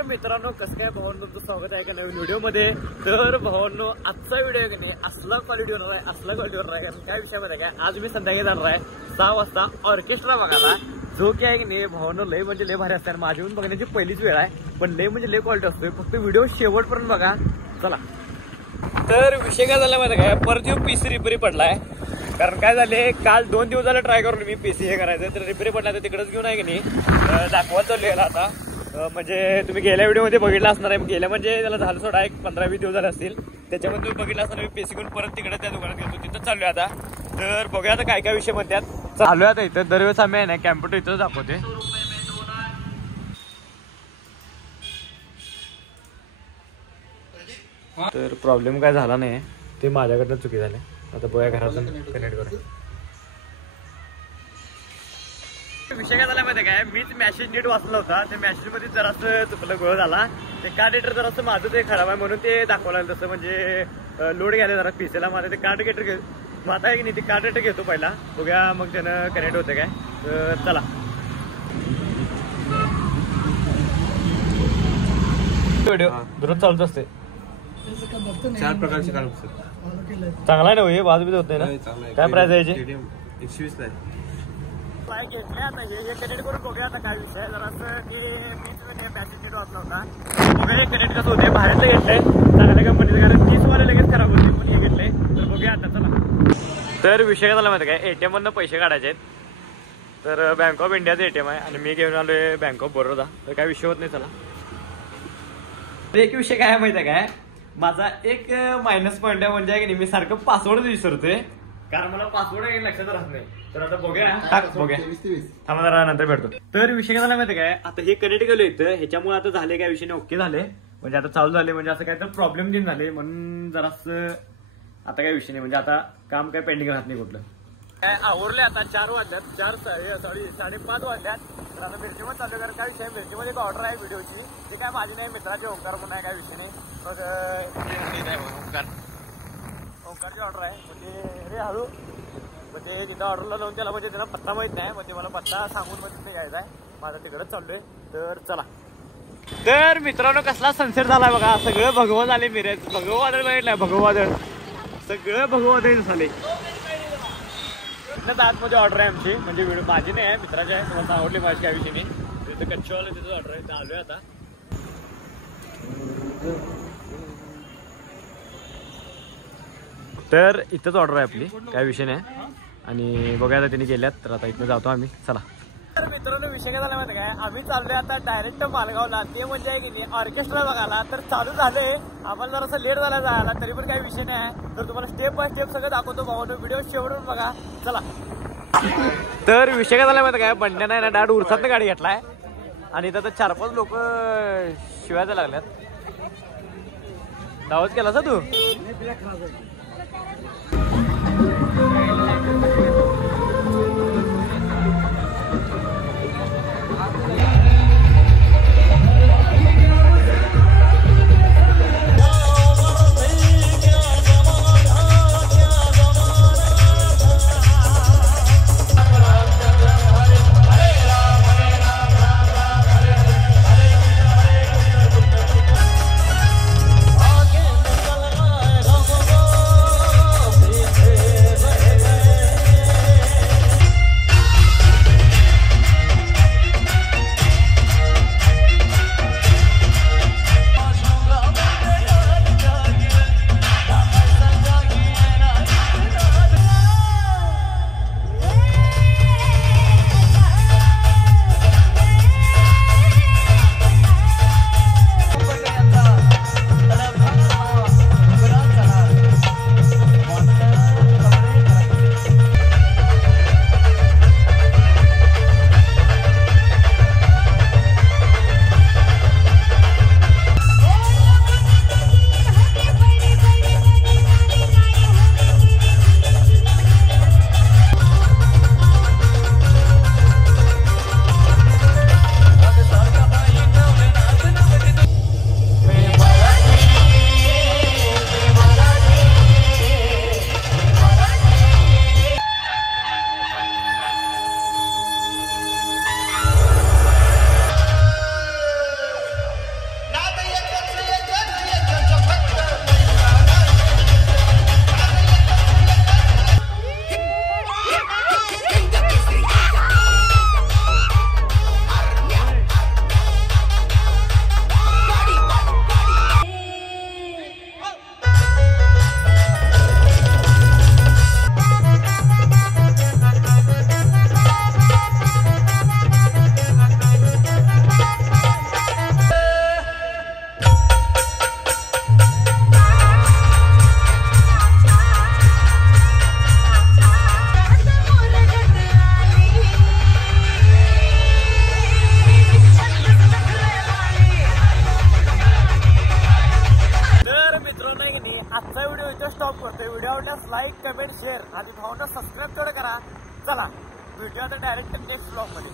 तर मित्रांनो कसं काय भावांनो तुमचं स्वागत आहे का नवीन व्हिडिओमध्ये। तर भावांनो आजचा व्हिडिओ की नाही असला क्वालिटी होणार आहे, असला क्वालिटी होणार आहे। कारण काय विषयामध्ये काय आज मी संध्याकाळी जाणार आहे 6 वाजता ऑर्केस्ट्रा बघायला, जो की आहे की नाही भावांनो लय म्हणजे लय भारी असते। माझी येऊन बघण्याची पहिलीच वेळ आहे, पण लय म्हणजे लय क्वालिटी असतोय। फक्त व्हिडिओ शेवटपर्यंत बघा चला। तर विषय काय झाला माहिती काय, परत येऊ पीसी रिपेरी पडलाय। कारण काय झाले काल 2 दिवस झाले ट्राय करून मी पीसी हे करायचं, तर रिपेरी पडला तर तिकडेच घेऊन आहे की नाही दाखवा चाललेला आता। म्हणजे तुम्ही गेल्या व्हिडिओमध्ये बघितला असणार आहे, गेल्या म्हणजे त्याला झालं सोडा एक 15-20 दिवस झाले असतील। त्याच्यामध्ये तुम्ही बघितला असणार मी पीसी घेऊन परत तिकडे त्या दुकानात गेलो, तिथं चाललोय आता। तर बघूया आता काय काय विषय म्हणतात। चालू आता इथं दरवेळेस आम्ही आहे ना कॅम्प्युटर इथंच दाखवते। तर प्रॉब्लेम काय झाला नाही, ते माझ्याकडनं चुकी झाली। आता बघूया घरातून कनेक्ट करूया। विषय काय झाला माहिती काय, मीच मॅसेज नीट वाचला होता, त्या मॅसेज मध्ये जरासं चुकलं गोळ झाला। ते कार्ड रेटर जरासं माझं ते खराब आहे म्हणून ते दाखवलं तसं, म्हणजे लोड घ्यायला जरा पीसीला माझं ते कार्ड रेटर घेऊ माझा आहे की नाही, ते कार्ड रेटर घेतो पहिला, बघूया मग त्यानं कनेक्ट होतं काय। तर चला व्हिडिओ दररोज चालूच असते। 4 प्रकारचे कार्ड चांगला आहे ना हे, वाजबीत होत नाही ना। काय प्राइस आहे याची? 120 ला आहे। काय घेतले आता हे कनेक्ट करून बघूया आता काय विषय जरा असं की मीच पॅसेज नीट वाचला होता, बघूया कनेक्ट कसं होते। बाहेरचं घेतलंय चांगल्या कंपनीचं, कारण 30 वाले लगेच खराब होते, पण हे घेतलंय तर बघूया आता चला। तर विषय काय झाला माहिती काय, एटीएम मधनं पैसे काढायचे आहेत, तर बँक ऑफ इंडियाचं एटीएम आहे आणि मी घेऊन आलोय बँक ऑफ बरोदा। तर काय विषय होत नाही चला। तर एक विषय काय माहिती आहे काय, माझा एक मायनस पॉईंट आहे म्हणजे की मी सारखं पासवर्ड विसरतोय, कारण मला पासवर्ड लक्षात राहत नाही। तर आता बघूया बघूया थांबा जरा नंतर भेटतो। तर विषय काय झाला माहिती काय, आता हे कनेक्ट केलं इथं, ह्याच्यामुळे आता झाले काय विषय ओके झाले, म्हणजे आता चालू झाले, म्हणजे असं काय तर प्रॉब्लेम दिन झाले म्हणून जरासं आता काय विषय नाही, म्हणजे आता काम काय पेंडिंग राहत नाही कुठलं। काय आवरले आता 4 वाजल्यात, 4:30 वाजल्यात। तर आता मिरचीमध्ये चालू, कारण काय विषय मिरचीमध्ये एक ऑर्डर आहे व्हिडिओची, ते काय माझी नाही मित्राची ओंकार म्हणून आहे, काय विषय नाही। मग ओंकारची ऑर्डर आहे, म्हणजे रे हळू म्हणजे तिथं ऑर्डरला लावून त्याला म्हणजे त्याला पत्ता माहित नाही, म्हणजे मला पत्ता सांगून म्हणजे ते यायचा आहे, माझा तिकडंच चाललोय। तर चला। तर मित्रांनो कसला सनसेट झालाय बघा, सगळं भगवं झाले मिरज, भगवादळ बघितलंय, भगवादळ सगळं भगवादळ झाले। आतमध्ये ऑर्डर आहे आमची, म्हणजे व्हिडिओ माझी नाही आहे मित्राची आहे, तुम्हाला आवडली माझी काय विषय नाही। तिथं कच्चेवाला तिथं ऑर्डर आहे, आलोय आता। तर इथंच ऑर्डर आहे आपली, काय विषय नाही। आणि बघा आता त्यांनी गेल्यात, तर आता इथनं जातो आम्ही चला। तर मित्रांनो विषय काय झाला माहिती काय, आम्ही चाललोय आता डायरेक्ट मालगावला, ते म्हणजे आहे की नाही ऑर्केस्ट्रा बघायला। तर चालू झाले, आम्हाला जरा असं लेट झाला जायला, तरी पण काही विषय नाही आहे। तर तुम्हाला स्टेप बाय स्टेप सगळं दाखवतो भावानो, व्हिडिओ शेवटून बघा चला। तर विषय काय झाला माहिती काय, बंड्यानं आहे ना डायरेक्ट उरसातनं गाडी घेतलाय, आणि इथं 4-5 लोक शिवायला लागल्यात। दावच केला सा तू? इथे स्टॉप करतोय. व्हिडिओ आवडल्यास लाईक कमेंट शेअर आणि भावना सबस्क्राईब तेवढं करा. चला भेटूया आता डायरेक्ट नेक्स्ट ब्लॉग मध्ये.